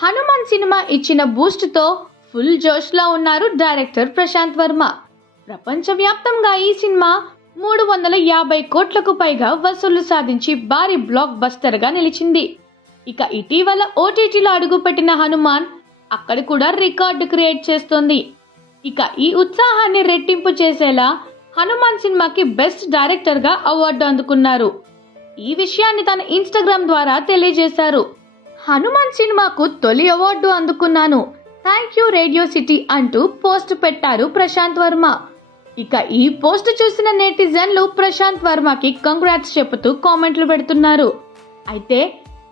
Hanuman cinema ఇచ్చిన Boost తో full జోష్ లో ఉన్నారు డైరెక్టర్ ప్రశాంత్ వర్మ. ప్రపంచవ్యాప్తంగా ఈ సినిమా 350 కోట్లకు పైగా వసూళ్లు సాధించి భారీ బ్లాక్ బస్టర్ గా నిలిచింది. ఇక ఇటీవల ఓటీటీలో అడుగుపెట్టిన హనుమాన్ అక్కడ కూడా రికార్డు క్రియేట్ చేస్తోంది. ఇక ఈ ఉత్సాహాన్ని రెట్టింపు చేసేలా హనుమాన్ సినిమాకి బెస్ట్ డైరెక్టర్ గా అవార్డు అందుకున్నారు. ఈ విషయాన్ని తన ఇన్స్టాగ్రామ్ ద్వారా తెలియజేశారు. హనుమాన్ సినిమాకు తొలి అవార్డు అందుకున్నాను, థ్యాంక్ యూ రేడియో సిటీ అంటూ పోస్ట్ పెట్టారు ప్రశాంత్ వర్మ. ఇక ఈ పోస్ట్ చూసిన నెటిజన్లు ప్రశాంత్ వర్మకి కంగ్రాట్స్ చెబుతూ కామెంట్లు పెడుతున్నారు. అయితే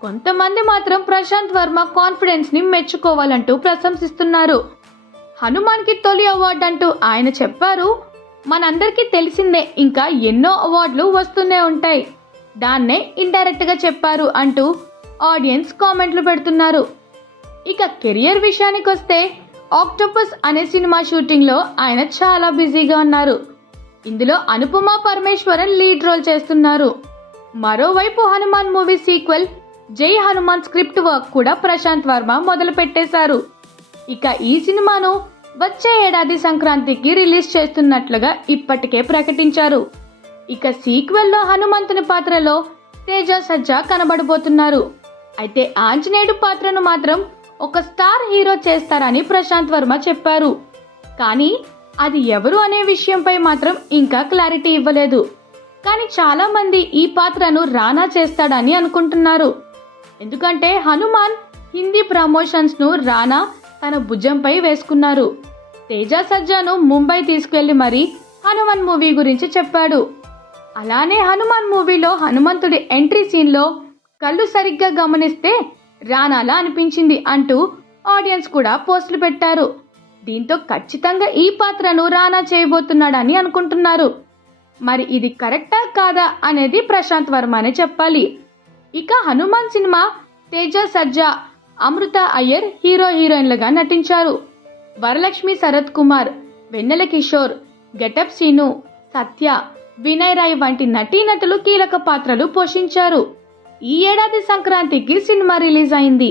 కొంతమంది మాత్రం ప్రశాంత్ వర్మ కాన్ఫిడెన్స్ ని మెచ్చుకోవాలంటూ ప్రశంసిస్తున్నారు. హనుమాన్ కి తొలి అవార్డు అంటూ ఆయన చెప్పారు, మనందరికీ తెలిసిందే, ఇంకా ఎన్నో అవార్డులు వస్తూనే ఉంటాయి, దాన్నే ఇండైరెక్ట్ గా చెప్పారు అంటూ ఆడియన్స్ కామెంట్లు పెడుతున్నారు. ఇక కెరియర్ విషయానికి వస్తే ఆక్టోపస్ అనే సినిమా షూటింగ్ లో ఆయన చాలా బిజీగా ఉన్నారు. ఇందులో అనుపమ పరమేశ్వరన్ లీడ్ రోల్ చేస్తున్నారు. మరోవైపు హనుమాన్ మూవీ సీక్వెల్ జై హనుమాన్ స్క్రిప్ట్ వర్క్ కూడా ప్రశాంత్ వర్మ మొదలు పెట్టేశారు. ఇక ఈ సినిమాను వచ్చే ఏడాది సంక్రాంతికి రిలీజ్ చేస్తున్నట్లుగా ఇప్పటికే ప్రకటించారు. ఇక సీక్వెల్ లో హనుమంతుని పాత్రలో తేజ సజ్జా కనబడబోతున్నారు. అయితే ఆంజనేయుడు పాత్రను మాత్రం ఒక స్టార్ హీరో చేస్తారని ప్రశాంత్ వర్మ చెప్పారు. కానీ అది ఎవరు అనే విషయంపై మాత్రం ఇంకా క్లారిటీ ఇవ్వలేదు. కానీ చాలా మంది ఈ పాత్రను రానా చేస్తాడని అనుకుంటున్నారు. ఎందుకంటే హనుమాన్ హిందీ ప్రమోషన్స్ ను రానా తన భుజంపై వేసుకున్నారు. తేజ సజ్జాను ముంబై తీసుకెళ్లి మరీ హనుమాన్ మూవీ గురించి చెప్పాడు. అలానే హనుమాన్ మూవీలో హనుమంతుడి ఎంట్రీ సీన్ లో కళ్ళు సరిగ్గా గమనిస్తే రానాలా అనిపించింది అంటూ ఆడియన్స్ కూడా పోస్టులు పెట్టారు. దీంతో ఖచ్చితంగా ఈ పాత్రను రానా చేయబోతున్నాడని అనుకుంటున్నారు. మరి ఇది కరెక్టా కాదా అనేది ప్రశాంత్ వర్మనే చెప్పాలి. ఇక హనుమాన్ సినిమా తేజ సజ్జా, అమృత అయ్యర్ హీరో హీరోయిన్లుగా నటించారు. వరలక్ష్మి శరత్ కుమార్, వెన్నెల కిషోర్, గెటప్ సీను, సత్య, వినయ్ రాయ్ వంటి నటీనటులు కీలక పాత్రలు పోషించారు. ఈ ఏడాది సంక్రాంతికి సినిమా రిలీజ్ అయింది.